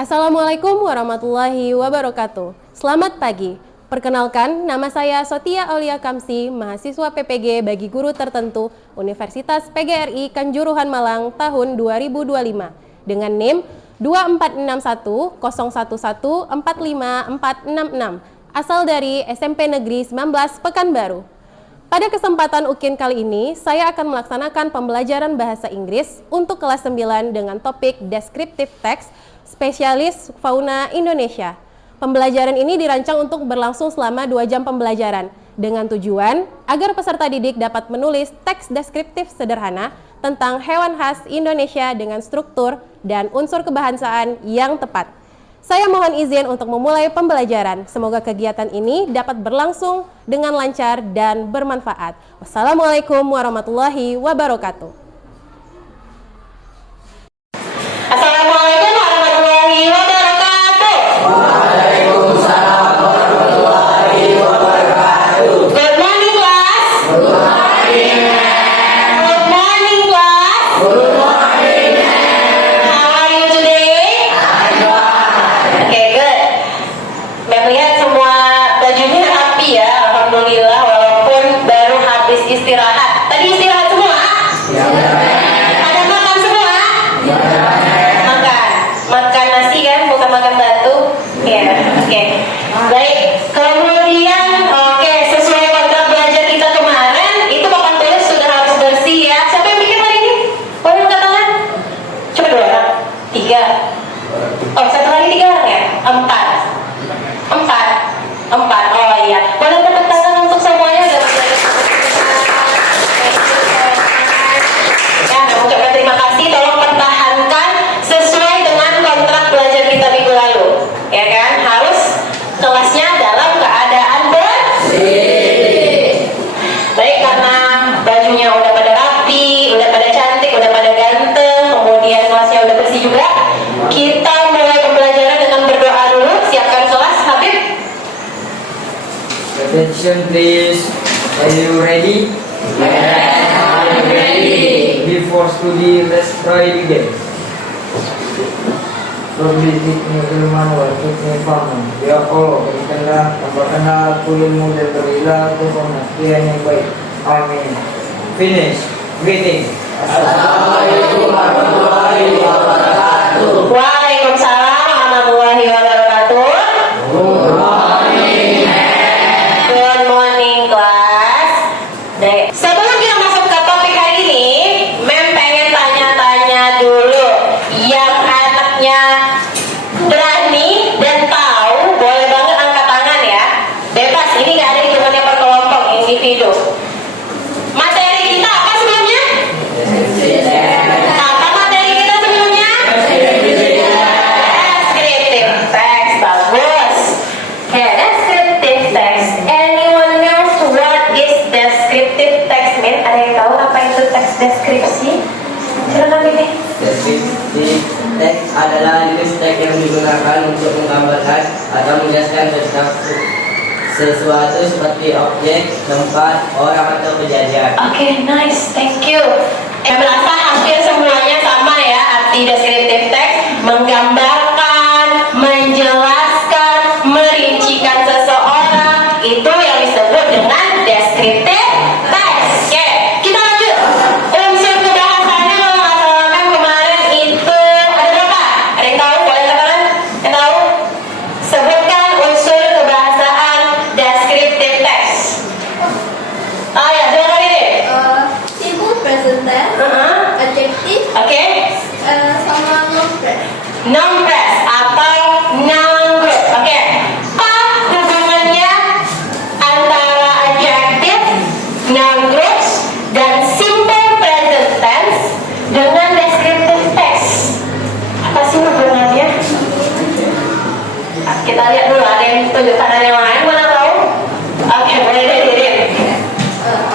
Assalamualaikum warahmatullahi wabarakatuh. Selamat pagi. Perkenalkan, nama saya Sotia Aulia Kamsi, mahasiswa PPG bagi guru tertentu Universitas PGRI Kanjuruhan Malang tahun 2025 dengan NIM 2461011454666 asal dari SMP Negeri 19 Pekanbaru. Pada kesempatan UKIN kali ini, saya akan melaksanakan pembelajaran bahasa Inggris untuk kelas 9 dengan topik Descriptive Text Spesialis Fauna Indonesia. Pembelajaran ini dirancang untuk berlangsung selama 2 jam pembelajaran dengan tujuan agar peserta didik dapat menulis teks deskriptif sederhana tentang hewan khas Indonesia dengan struktur dan unsur kebahasaan yang tepat. Saya mohon izin untuk memulai pembelajaran. Semoga kegiatan ini dapat berlangsung dengan lancar dan bermanfaat. Wassalamualaikum warahmatullahi wabarakatuh. Assalamualaikum warahmatullahi wabarakatuh. Waalaikumsalam warahmatullahi wabarakatuh. Good morning, class. Good morning. Good morning, class. Good morning. How are you today? Okay, good. Mbak lihat semua bajunya rapi ya, alhamdulillah, walaupun baru habis istirahat. Tadi istirahat semua? Ya. Ada makan semua? Ya. Makan nasi kan, bukan makan batu. Ya, oke. Baik, kemudian sesuai kontrak belajar kita kemarin, itu papan tulis sudah harus bersih ya. Siapa yang bikin hari ini? Boleh angkat tangan? Coba 2 orang, 3. Oh, 1 hari 3 orang ya? 4. Oh iya, boleh tepuk tangan untuk semuanya. Ya, mengucapkan terima kasih. Tolong pertahankan sesuai dengan kontrak belajar kita minggu lalu, ya kan? Harus kelasnya dalam keadaan bersih. Baik, karena bajunya udah pada rapi, udah pada cantik, udah pada ganteng, kemudian kelasnya udah bersih juga, kita mulai pembelajaran dengan berdoa dulu. Siapkan kelas, Habib. Attention please. Are you ready? Yes, I'm ready. Before study, let's try begin. Perbidik firman wajib paham. Ya Allah, berikanlah, tambahkanlah aku ilmu dan berilah aku pengertian yang baik. Amin. Finish. Greeting. Assalamualaikum warahmatullahi wabarakatuh. Waalaikumsalam warahmatullahi wabarakatuh. Good morning. Good morning, class. Baik. Sebelum kita masuk ke topik hari ini, Mem pengen tanya-tanya dulu. Yang anaknya berani dan tahu, boleh banget angkat tangan ya. Bebas, ini nggak ada hitungannya per kelompok, individu. Materi kita apa sebelumnya? Apa materi kita sebelumnya? Descriptive text, bagus. Okay, descriptive text. Anyone knows what is descriptive text mean? Ada yang tahu apa itu teks deskripsi? Silakan Bibi. Deskriptif teks adalah jenis teks yang digunakan untuk menggambarkan atau menjelaskan sesuatu seperti objek, tempat, orang atau kejadian. Oke, nice, thank you. Merasa hampir semuanya sama ya arti descriptive text, menggambarkan, menjelaskan, merincikan seseorang, itu yang disebut dengan descriptive text. Oke, kita lanjut. Unsur kebahasaannya kalau nggak salah kan kemarin itu ada berapa? Ada yang tahu? Boleh katakan? Yang tahu? Sebutkan unsur kebahasaan descriptive text. Oh ya, silakan ini. Simple present tense, adjective, Oke. sama non-phrase. Noun phrase atau noun group. Oke. Apa hubungannya antara adjective, noun groups, dan simple present tense dengan descriptive text? Apa sih hubungannya? Kita lihat dulu, ada yang tunjukkan, ada yang lain mana tahu? Oke, boleh deh.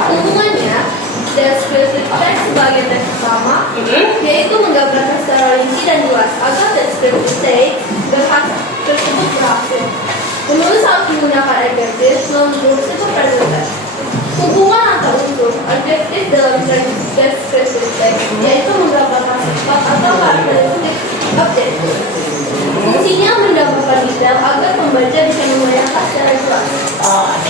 Hubungannya, descriptive text sebagai teks utama, yaitu menggambarkan secara rinci dan luas agar descriptive text tersebut berhasil. Menulis harus menggunakan adjective, noun group, simple present tense. Hubungan antar unsur adjektif dalam descriptive text yaitu menggambarkan sifat atau karakteristik objek.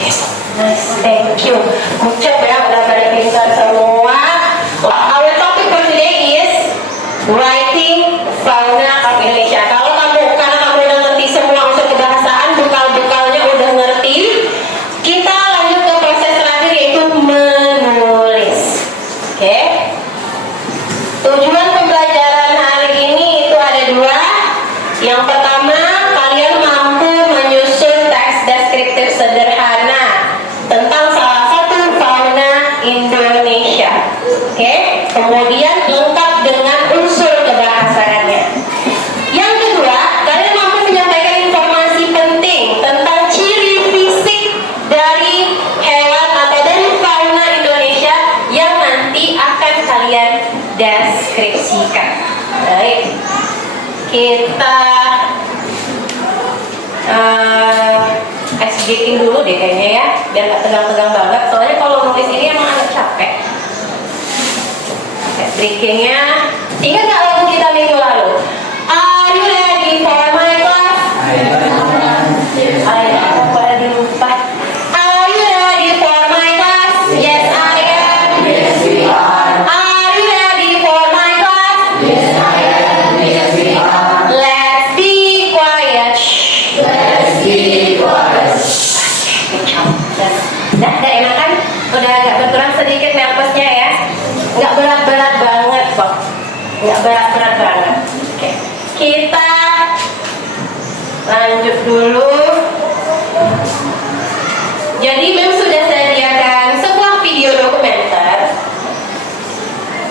Nice, thank you. Good job ya, udah pada pintar semua. Our topic for today is writing fauna of Indonesia. Karena kamu udah ngerti semua unsur kebahasaan, bekal-bekalnya udah ngerti, kita lanjut ke proses terakhir yaitu menulis. Oke? Tujuan pembelajaran hari ini itu ada dua. Yang pertama, kalian mampu menyusun teks deskriptif sederhana tentang salah satu fauna Indonesia. Oke? Kemudian lengkap dengan unsur kebahasaannya. Yang kedua, kalian mampu menyampaikan informasi penting tentang ciri fisik dari hewan atau dari fauna Indonesia yang nanti akan kalian deskripsikan. Baik, kita SG-ing dulu deh kayaknya ya, biar gak tegang-tegang banget. Soalnya kalau nulis ini emang agak capek. Breakingnya, ingat gak lagu kita minggu lalu? Are you ready for my class? Aku pada lupa. Are you ready for my class? Yes, I am. Yes, we are. Are you ready for my class? Yes, I am. Yes, we are. Let's be quiet. Let's be quiet. Udah enakan? Udah agak berkurang sedikit nervousnya ya? Nggak berat-berat banget kok. Nggak berat-berat banget. Oke. Kita lanjut dulu. Jadi Mem sudah sediakan sebuah video dokumenter.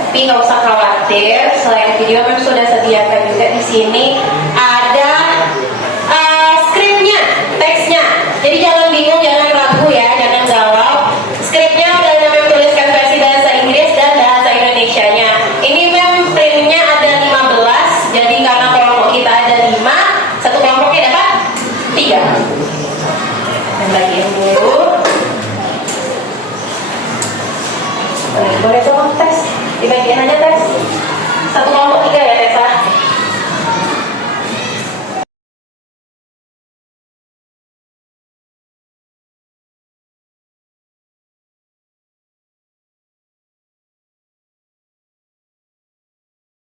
Tapi nggak usah khawatir, selain video Mem sudah sediakan juga di sini ada skripnya, teksnya. Jadi jangan bingung, jangan ragu ya, jangan galau. Skripnya udah Mem tuliskan versi bahasa Inggris dan bahasa Indonesianya. Ini Mem printnya ada 15, jadi karena kelompok kita ada 5, satu kelompoknya dapat 3. Mem bagiin dulu. Boleh dong tes, dibagiin aja tes. Satu kelompok 3 ya Tessa.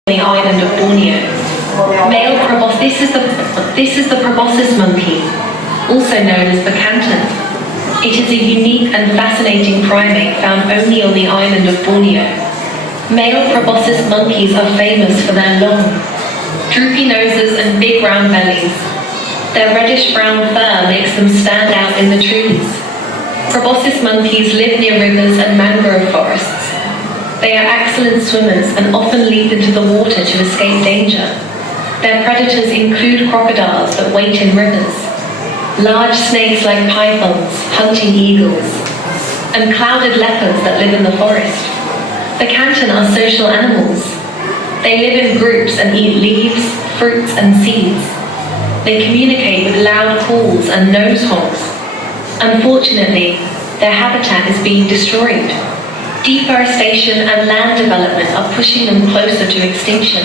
The island of Borneo. This is the proboscis monkey, also known as the Bekantan. It is a unique and fascinating primate found only on the island of Borneo. Male proboscis monkeys are famous for their long, droopy noses and big round bellies. Their reddish-brown fur makes them stand out in the trees. Proboscis monkeys live near rivers and mangrove forests. They are excellent swimmers and often leap into the water to escape danger. Their predators include crocodiles that wait in rivers, large snakes like pythons, hunting eagles, and clouded leopards that live in the forest. The Bekantan are social animals. They live in groups and eat leaves, fruits, and seeds. They communicate with loud calls and nose honks. Unfortunately, their habitat is being destroyed. Deforestation and land development are pushing them closer to extinction.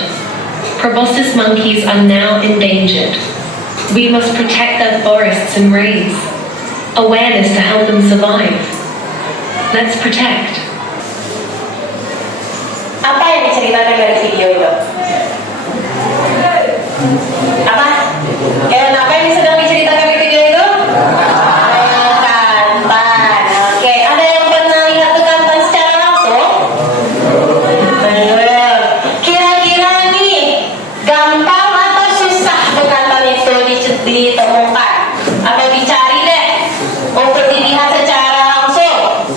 Proboscis monkeys are now endangered. We must protect their forests and raise awareness to help them survive. Let's protect. Apa yang diceritakan dari video itu? Apa? Apa yang sedang diceritakan di video itu? Bekantan. Oke, ada yang pernah lihat bekantan secara langsung? Belum. Kira-kira nih, gampang atau susah bekantan itu ditemukan? Atau dicari deh untuk dilihat secara langsung?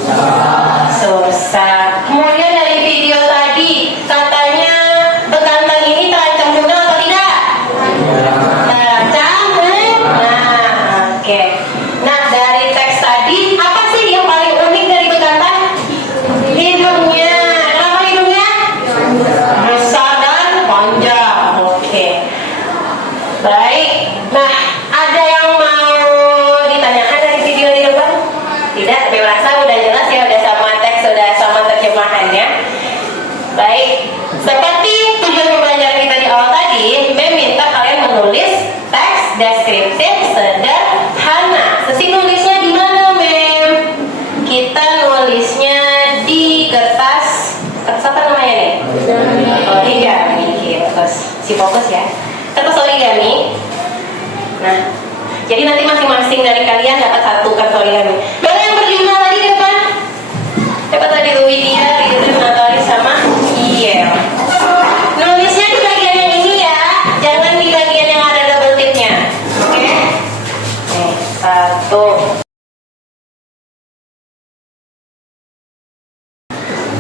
Susah. Kemudian dari video tadi katanya bekantan ini terancam punah atau tidak? Terancam punah. Oke. Nah, dari teks tadi apa sih yang paling unik dari bekantan? Hidungnya. Kenapa hidungnya? Besar dan panjang. Oke. Baik. Nah, ada yang mau ditanyakan dari video di depan? Tidak, tapi rasa udah jelas ya, udah sama teks, udah sama terjemahannya. Baik, seperti tujuan pembelajaran kita di awal tadi, Mem minta kalian menulis teks deskriptif sederhana. Sesi nulisnya di mana, Mem? si fokus ya. Kertas origami. Nah, jadi nanti masing-masing dari kalian dapat satu kertas origami. Boleh yang berjumlah tadi di depan? Dapat tadi Widya, Ridwan, Natali sama Iya. Nulisnya di bagian yang ini ya, jangan di bagian yang ada double tipnya. Oke? Nih, satu.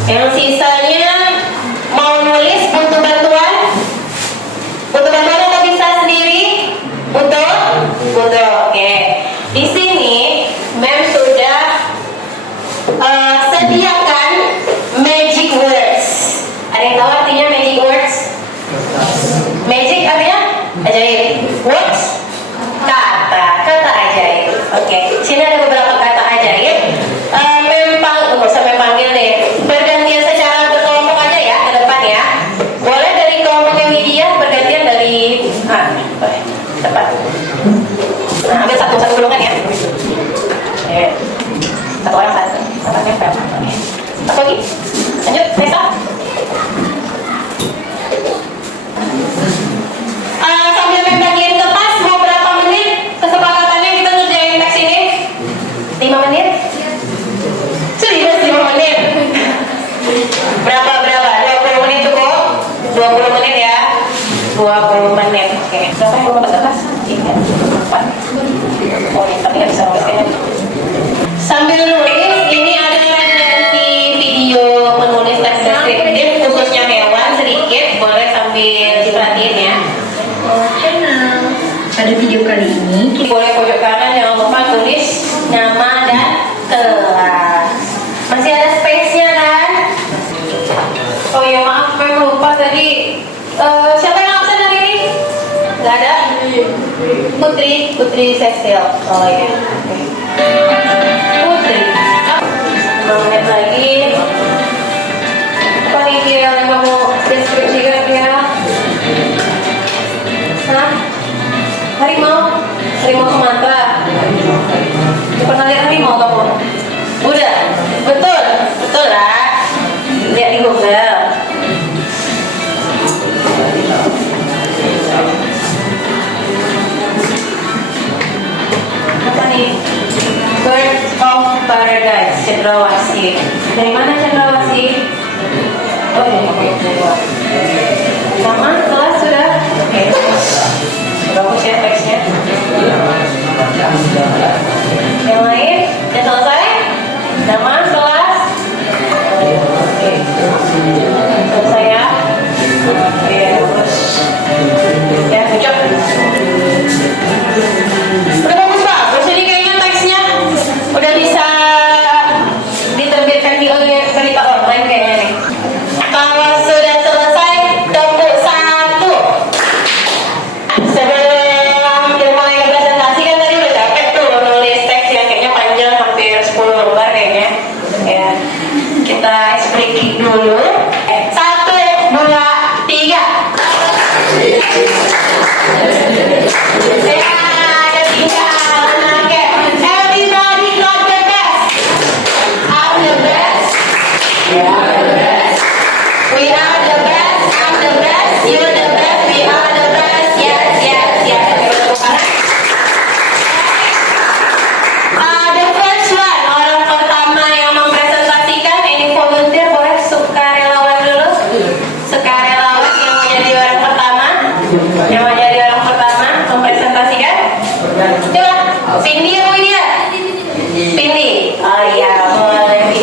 Yang sisanya mau nulis butuh bantuan? Butuh bantuan atau bisa sendiri? Butuh? Butuh. Oke. Di sini Mem sudah sediakan magic words. Ada yang tahu artinya magic words? Magic artinya ajaib. Words? Kata ajaib. Oke. Sini ada beberapa kata ajaib. Nggak usah panggil deh. Bergantian secara berkelompok aja ya ke depan ya. Boleh dari kelompoknya Widya bergantian dari boleh. Cepat. Nah, ambil satu golongan ya. Satu orang satu. Satu nempel. Oke. Satu lagi. Lanjut, Nesa. Sambil membagian kertas, mau berapa menit kesepakatannya kita ngerjain teks ini? 5 menit? Serius 5 menit? Berapa? 20 menit cukup? 20 menit ya? 20 menit. Oke. Siapa yang belum dapat kertas? 3, 4. Oh, ini tapi nggak bisa nulisnya. Sambil nulis, ini ada nanti video menulis teks deskriptif khususnya hewan sedikit, boleh sambil diperhatiin ya. Pada video kali ini Boleh pojok kanan, jangan lupa tulis nama dan kelas. Masih ada space-nya kan? Oh iya maaf, memang lupa tadi. Siapa yang absen hari ini? Gak ada? Putri Cecil. Oh iya. Oke. Putri. 5 menit lagi. Apa nih Kira yang kamu deskripsikan Kira? Hah? Harimau Sumatera. Pernah lihat harimau kamu? Udah? Betul lah. Lihat di Google. Apa nih? Bird of Paradise, Cendrawasih. Dari mana Cendrawasih? Oh ini sama kelas sudah. Oke. Bagus ya teksnya. Yang lain? Sudah selesai? Nama, kelas? Oke. Selesai ya? Oke, bagus. Ya, ucap. Udah bagus ini kayaknya teksnya. Udah bisa diterbitkan di berita online kayaknya nih. Kalau sudah selesai, tepuk 1. Sebelum mulai ke presentasi kan tadi udah capek tuh nulis teks yang kayaknya panjang hampir 10 lembar kayaknya. Ya, kita ice breaking dulu. 1, 2, 3. Ya, ada 3. Oke, everybody got the best. I'm the best. You are the best. We are the best. I'm the best. You're the best. We are the best. Yes. The first one, orang pertama yang mempresentasikan, ini volunteer boleh sukarelawan dulu. Sukarelawan yang mau jadi orang pertama, mempresentasikan. Coba, Cindy yang mau dia? Cindy. Oh iya, boleh.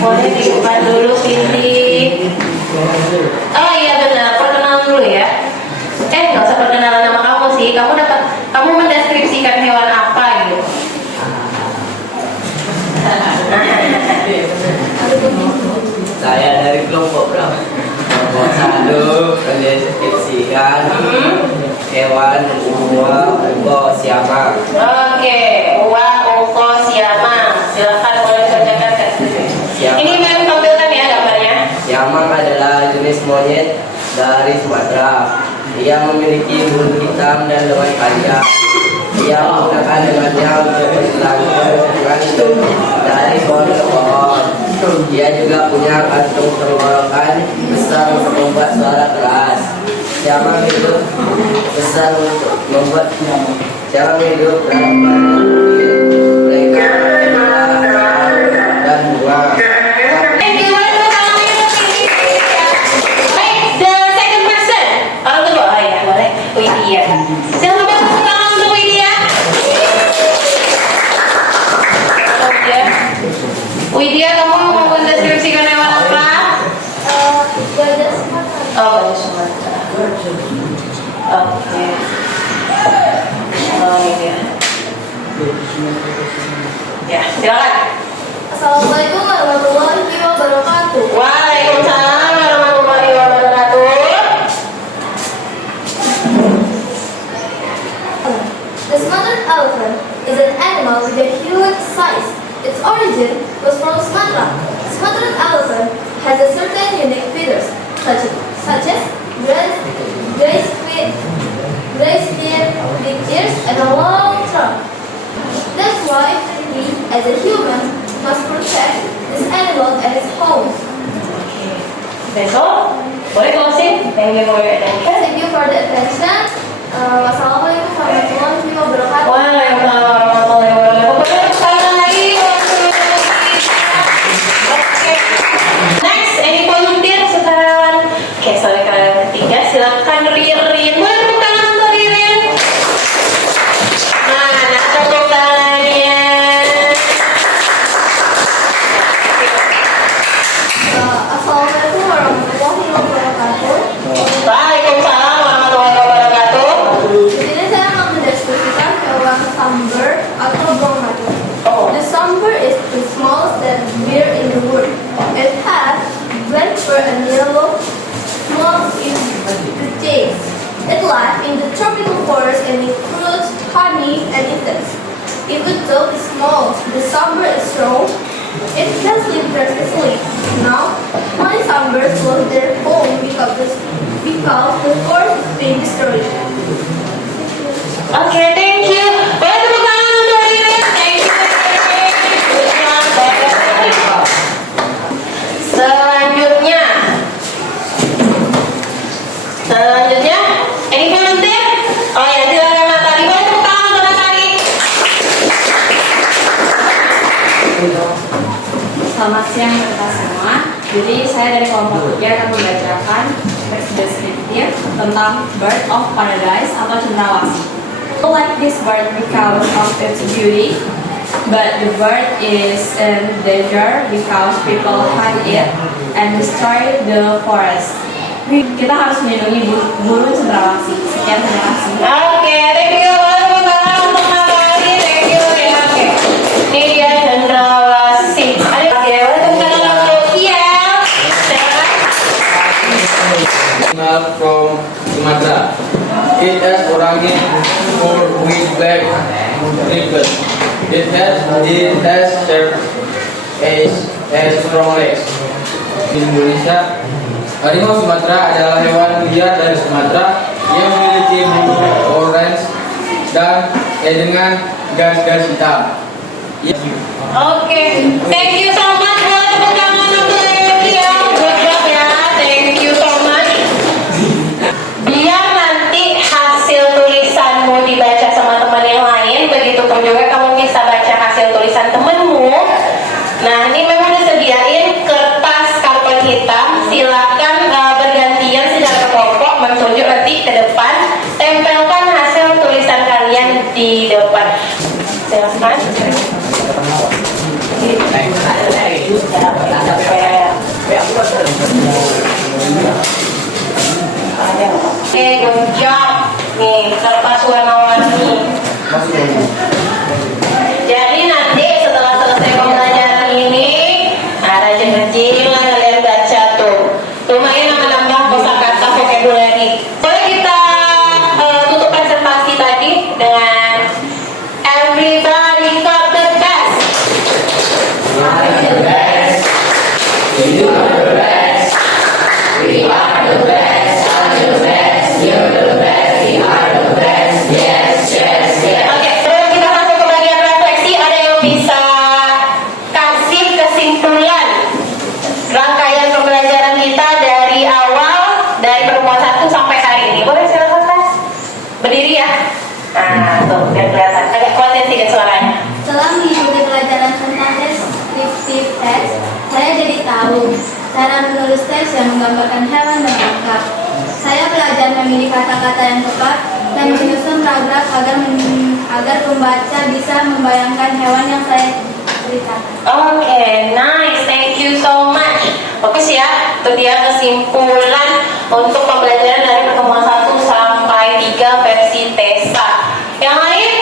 Boleh dibuka dulu Cindy. Oh iya benar, perkenalan dulu ya. Nggak usah perkenalan nama kamu sih. Kamu mendeskripsikan hewan apa gitu. Saya dari kelompok berapa? Kelompok 1 mendeskripsikan hewan uwa siamang. Oke, uwa siamang. Silakan boleh bacakan deskripsi. Ini memang tampilkan ya gambarnya. Siamang adalah jenis monyet dari Sumatera. Ia memiliki bulu hitam dan lengan panjang. Ia menggunakan dengannya untuk bergantung dari pohon ke pohon. Dia juga punya kantung tenggorokan besar untuk membuat suara keras. Siapa hidup besar untuk membuat siapa hidup dalam mereka dan buah. Widya. Silakan tepuk tangan untuk Widya. Widya, kamu mau mendeskripsikan hewan apa? Gajah Sumatera. Oh, gajah Sumatera. Oke. Oh, ini ya. Ya, silakan. Assalamualaikum warahmatullahi wabarakatuh. Waalaikumsalam warahmatullahi wabarakatuh. The Sumatran elephant is an animal with a huge size. Its origin was from Sumatra. Sumatran elephant has a certain unique features, such as gray skin, big ears, and a long trunk. That's why we, as a human, must protect this animal and its home. Besok, boleh closing? Thank you for your attention. Thank you for the attention. Wassalamualaikum warahmatullahi wabarakatuh. Waalaikumsalam warahmatullahi wabarakatuh. Boleh sekali lagi. Oke. Next, any volunteer sekarang? Oke, soal kalian ketiga, silakan Ririn. Boleh tepuk tangan untuk Ririn? Mana tepuk tangannya? Assalamualaikum warahmatullahi wabarakatuh. Waalaikumsalam warahmatullahi wabarakatuh. Di sini saya akan mendeskripsikan hewan sunbird atau burung madu. Oh. The sunbird is the smallest bird in the world. It has black fur and yellow spots in the tail. It lives in the tropical forest and it fruits, honey, and insects. Even though it's small, the sunbird is strong. It can sleep peacefully. Now, many sunbirds lost their home because the forest is being destroyed. Oke, thank you. Boleh tepuk tangan untuk Ririn? Thank you. Selanjutnya, any volunteer? Oh ya, silakan Natali. Boleh tepuk tangan untuk Natali? Selamat siang kita semua. Jadi saya dari kelompok 3 akan membacakan teks deskriptif tentang Bird of Paradise atau cendrawasih. Like this bird because of its beauty, but the bird is in danger because people hunt it and destroy the forest. Kita harus melindungi burung cendrawasih. Sekian, terima kasih. Oke, thank you. Boleh tepuk tangan untuk Natali. Thank you. Ya, oke. Ini dia cendrawasih. Oke, boleh tepuk tangan untuk Kiel. Silakan. Animal from Sumatra. It has orange fur with black ribbons. It has sharp eyes and strong legs. Di Indonesia, harimau Sumatera adalah hewan liar dari Sumatera yang memiliki bulu orange dan dengan garis-garis hitam. Oke, thank you so much. Boleh tepuk tangan untuk Kiel. Good job ya. Thank you so much. Biar nanti hasil tulisanmu dibaca sama teman yang lain, begitupun juga kamu bisa baca hasil tulisan temenmu. Nah, ini memang udah sediain kertas karton hitam. Silakan bergantian secara kelompok menunjuk nanti ke depan. Tempelkan hasil tulisan kalian di depan. Silakan. Oke, good job. Nih, kertas warna-warni. Jadi nanti setelah selesai pembelajaran ini, rajin-rajin kalian baca tuh. Lumayan nambah kosakata vocabulary. Boleh kita tutup presentasi tadi dengan everybody got the best. Oke, ya. Nah, tuh biar kelihatan. Agak kuatin sedikit suaranya. Setelah mengikuti pelajaran tentang descriptive text, saya jadi tahu cara menulis teks yang menggambarkan hewan dan lengkap. Saya belajar memilih kata-kata yang tepat dan menyusun paragraf agar pembaca bisa membayangkan hewan yang saya ceritakan. Oke, nice, thank you so much. Bagus ya, itu dia kesimpulan untuk pembelajaran dari pertemuan 1 sampai 3 versi TESA. Yang lain?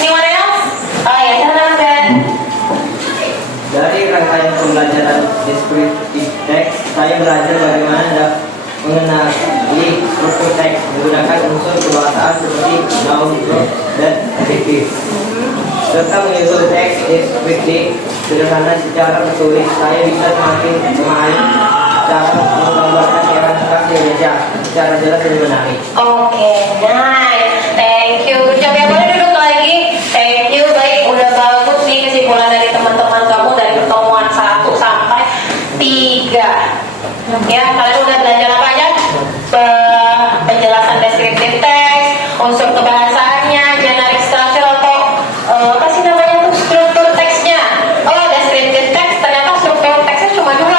Anyone else? Oh ya, jangan Ben. Dari rangkaian pembelajaran descriptive text, saya belajar bagaimana mengenali struktur teks menggunakan unsur kebahasaan seperti noun, verb, dan adjektif. Serta menyusun teks deskriptif sederhana secara tertulis, saya bisa semakin memahami cara menggambarkan hewan tetap di Indonesia secara jelas dan menarik. Oke, nice, thank you. Coba ya, boleh duduk lagi. Thank you, baik, udah bagus nih kesimpulan dari teman-teman kamu dari pertemuan 1 sampai 3. Ya, kalian udah belajar apa aja? Penjelasan deskriptif teks, unsur kebahasaannya, generic structure atau apa sih namanya tuh struktur teksnya. Oh, deskriptif teks ternyata struktur teksnya cuma 2.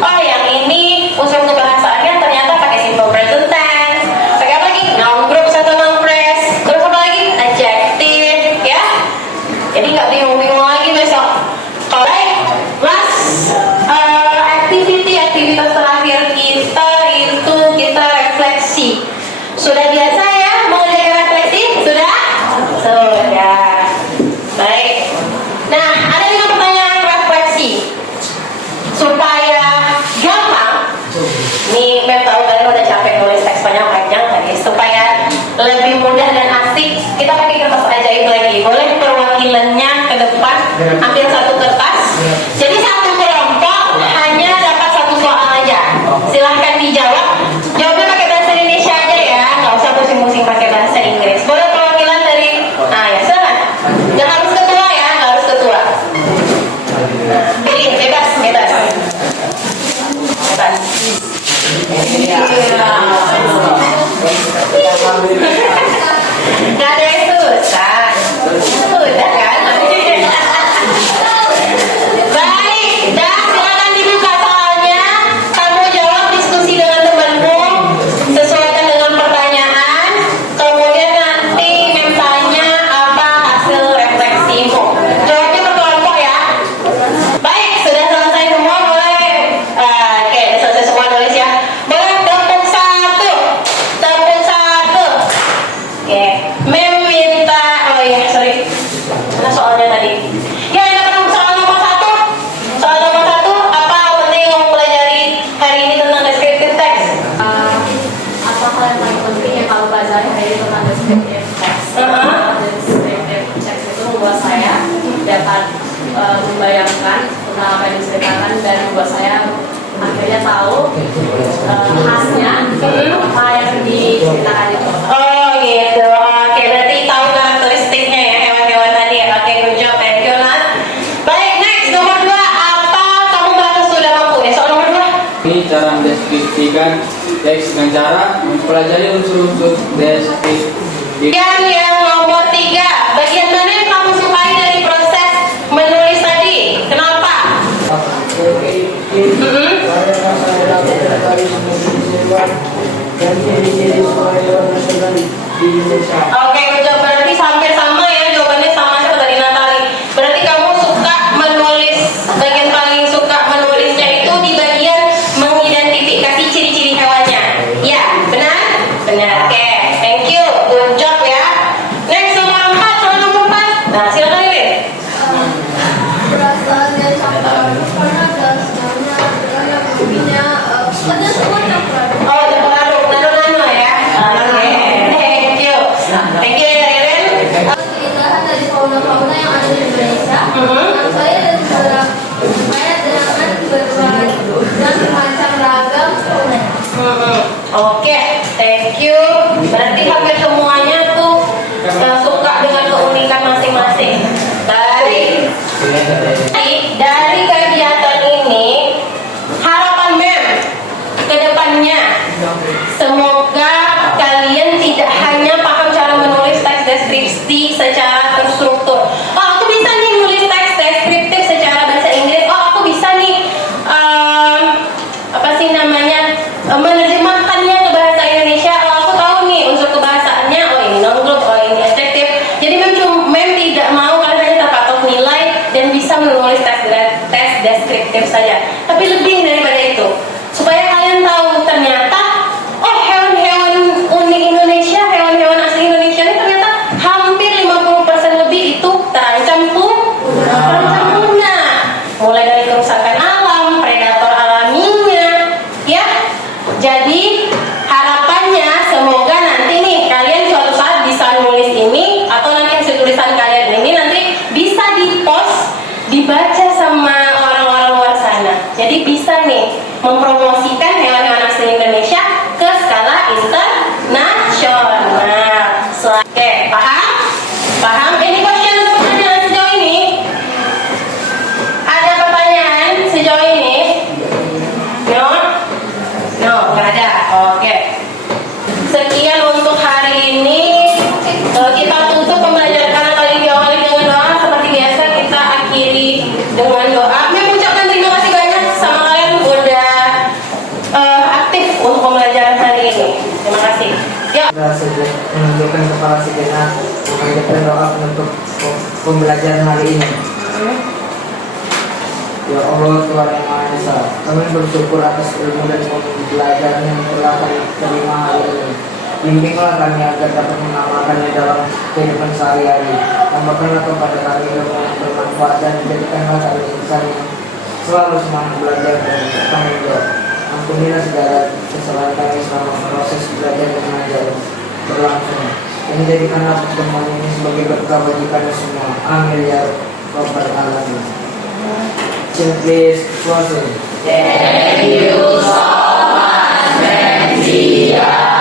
Oh, yang ini unsur kebahasaannya ternyata pakai simple present tense. Pakai apa lagi? Noun group atau noun phrase. Terus apa lagi? Adjective, ya. Jadi nggak bingung-bingung lagi besok. Alright, last aktivitas terakhir kita itu kita refleksi. Sudah biasa ya mengerjakan refleksi? Sudah? Sudah. Baik. Nah, ada juga pertanyaan refleksi supaya gampang. Nih, Mem tahu kalian udah capek nulis teks panjang-panjang tadi. Supaya lebih mudah dan asik, kita pakai kertas ajaib lagi. Boleh perwakilannya ke depan, ambil satu kertas. Jadi satu kelompok hanya dapat 1 soal aja. Silahkan dijawab. Jawabnya pakai bahasa Indonesia aja ya, nggak usah pusing-pusing pakai bahasa Inggris. Boleh perwakilan dari, ya silakan. Jangan harus ketua ya, nggak harus ketua. Pilih, bebas. Gak ada yang susah. Sudah kan? Baik, dan silakan dibuka soalnya. Kamu jawab diskusi dengan temanmu, sesuaikan dengan pertanyaan. Kemudian nanti Mem tanya apa hasil refleksimu. Jawabnya berkelompok ya. Baik, sudah selesai semua, boleh. Oke, selesai semua nulis ya. Boleh tepuk 1. Tepuk 1. Oke, Mem minta. Oh iya, sorry. Mana soalnya tadi? Ya, yang dapat soal nomor 1. Soal nomor 1, apa penting yang mempelajari hari ini tentang descriptive text? Apa hal yang paling penting yang kamu pelajari hari ini tentang descriptive text? Descriptive text itu membuat saya dapat membayangkan tentang apa yang diceritakan dan membuat saya akhirnya tahu khasnya apa yang diceritakan itu. Oh gitu, oke, berarti tahu karakteristiknya ya hewan-hewan tadi ya. Oke, good job, thank you Nat. Baik, next, nomor 2, apa kamu merasa sudah mampu ya? Soal nomor 2. Ini cara mendeskripsikan teks dengan cara mempelajari unsur-unsur deskriptif. Dan yang nomor 3, bagian mana yang kamu sukai dari proses menulis tadi? Kenapa? Oke, berarti hampir sama ya, jawabannya sama seperti tadi Natali. Berarti kamu suka menulis, bagian paling suka menulisnya itu di bagian mengidentifikasi ciri-ciri hewannya. Ya, benar? Benar, oke. Thank you, good job ya. Next, nomor 4, soal nomor 4. Nah, silakan Lili. Berasal dari karena dasarnya adalah yang punya ada semua yang produk. Oh, terpengaruh, nano ya. Oke, thank you. Thank you ya, Ririn. Keindahan dari fauna-fauna yang ada di Indonesia. Yang saya dan saudara saya dengan berbagai dan macam ragam fauna. Oke, thank you. Berarti hampir semuanya tuh suka dengan keunikan masing-masing. Baik. Dari kegiatan ini, harapan Mem ke depan bisa nih mempromosikan hewan-hewan asli Indonesia ke skala internasional. Oke, paham? Paham? Ini question untuk pertanyaan sejauh ini? Ada pertanyaan sejauh ini? No? No, nggak ada. Oke. Sekian untuk hari ini. Kita tutup pembelajaran karena tadi diawali dengan doa. Seperti biasa kita akhiri dengan doa. Mengucapkan terima kasih banyak sama kalian udah aktif untuk pembelajaran hari ini. Terima kasih. Ya. Kita menunjukkan kepala sejenak, mengajarkan doa untuk pembelajaran hari ini. Ya Allah Tuhan yang Maha Esa, kami bersyukur atas ilmu dan pembelajaran yang telah kami terima hari ini. Bimbinglah kami agar dapat mengamalkannya dalam kehidupan sehari-hari. Tambahkanlah kepada kami ilmu yang bermanfaat dan jadikanlah kami insan yang selalu semangat belajar dan bertanggung jawab. Ampunilah segala kesalahan kami selama proses belajar dan mengajar berlangsung. Dan jadikanlah pertemuan ini sebagai berkah bagi kami semua. Amin ya Rabbal Alamin. Please closing. Thank you so much, Mendia.